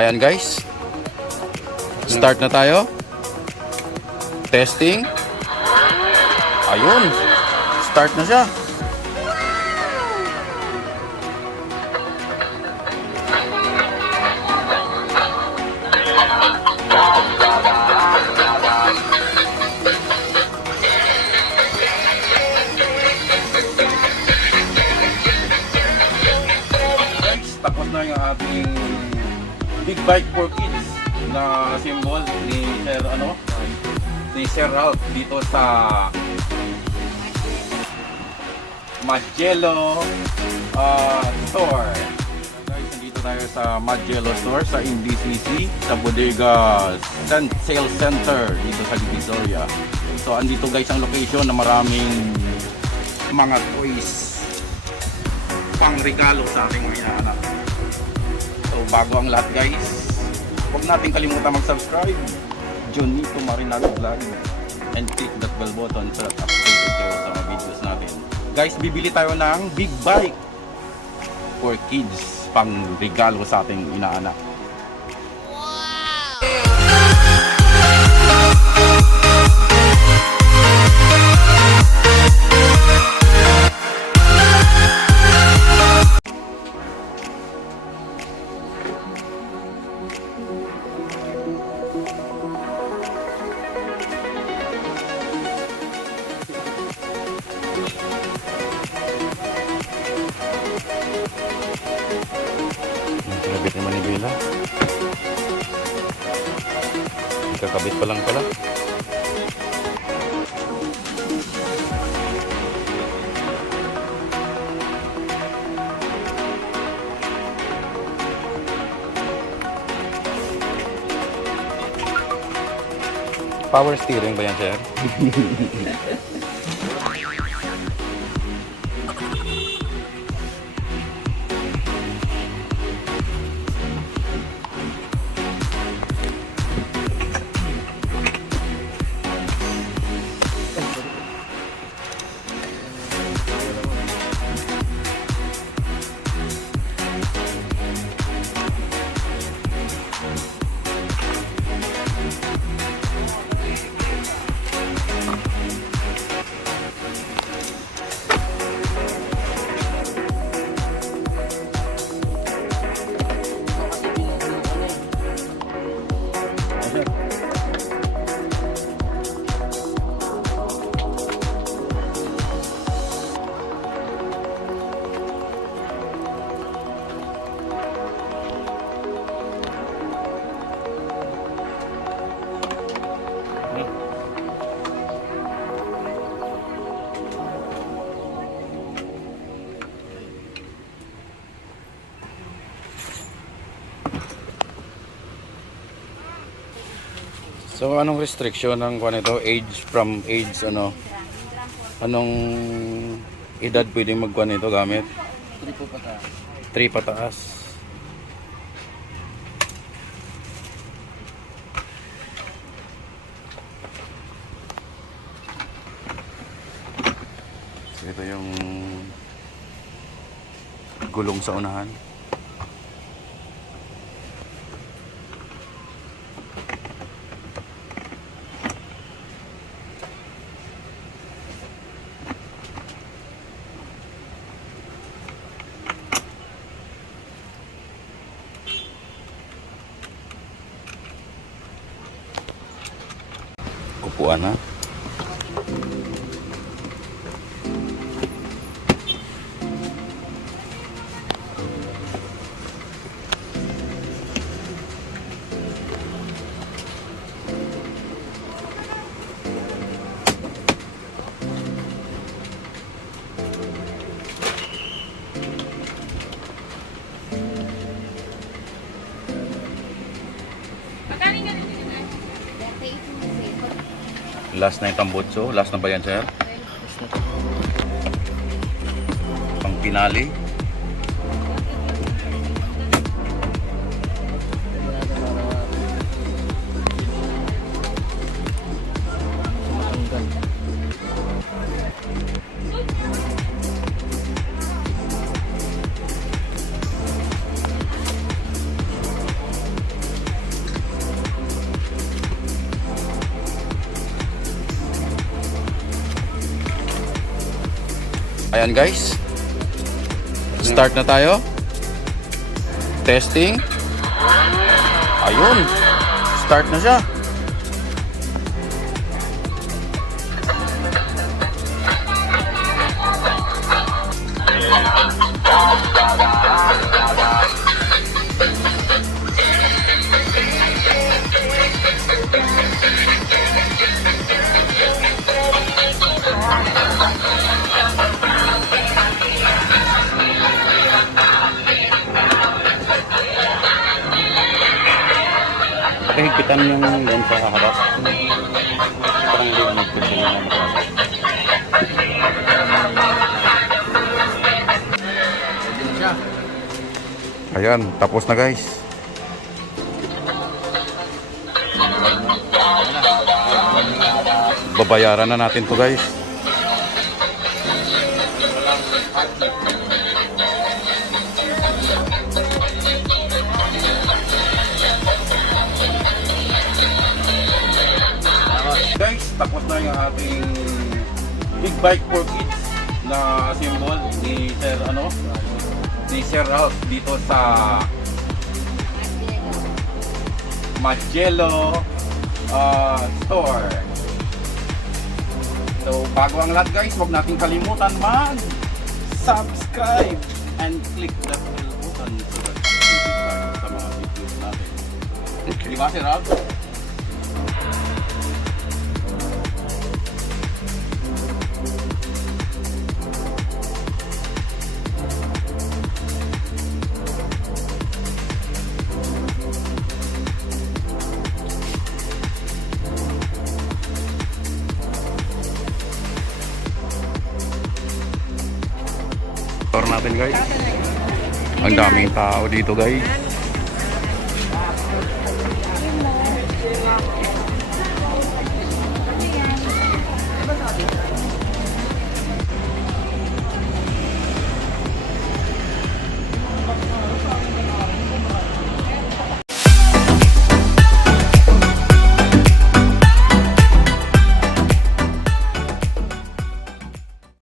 Ayan guys, start na tayo. Testing. Ayun, start na siya. Tapos na yung ating big bike for kids na symbol ni Sir Ralph dito sa Magello store. Guys, nandito tayo sa Magello store sa MDCC sa Bodega Sales Center dito sa Divisoria. So andito guys ang location na maraming mga toys pang regalo sa ating mga anak. So bago ang lahat guys, huwag natin kalimutan mag-subscribe Junito Marinado Vlog and click that bell button para updated kayo sa mga videos natin. Guys, bibili tayo ng big bike for kids pang regalo sa ating inaanak. Kabit naman ni Bella. Kakabit pa lang pala. Power steering ba yan, sir? So anong restriction ng kuan ito? Age from age ano? Anong edad pwedeng magkuan ito gamit? 3 po pataas. 3 pataas. So ito yung gulong sa unahan. Upuan na. Last na yung tambutso. Last na ba yan, sir? Pang pinali. Ayan guys. Start na tayo. Testing. Ayun. Start na siya. Pakihigpitan yung lens sa harap. Parang hindi mo magpipili na makalala. Ayan, tapos na guys. Babayaran na natin to guys. Guys, tapos na yung ating big bike for kids na symbol ni Sir Ralph dito sa Magelo store. So bago ang lahat guys, huwag nating kalimutan mag-subscribe and click the bell button so that updated tayo sa mga videos natin. Okay. Diba Sir Ralph? Store natin guys. Ang daming tao dito guys.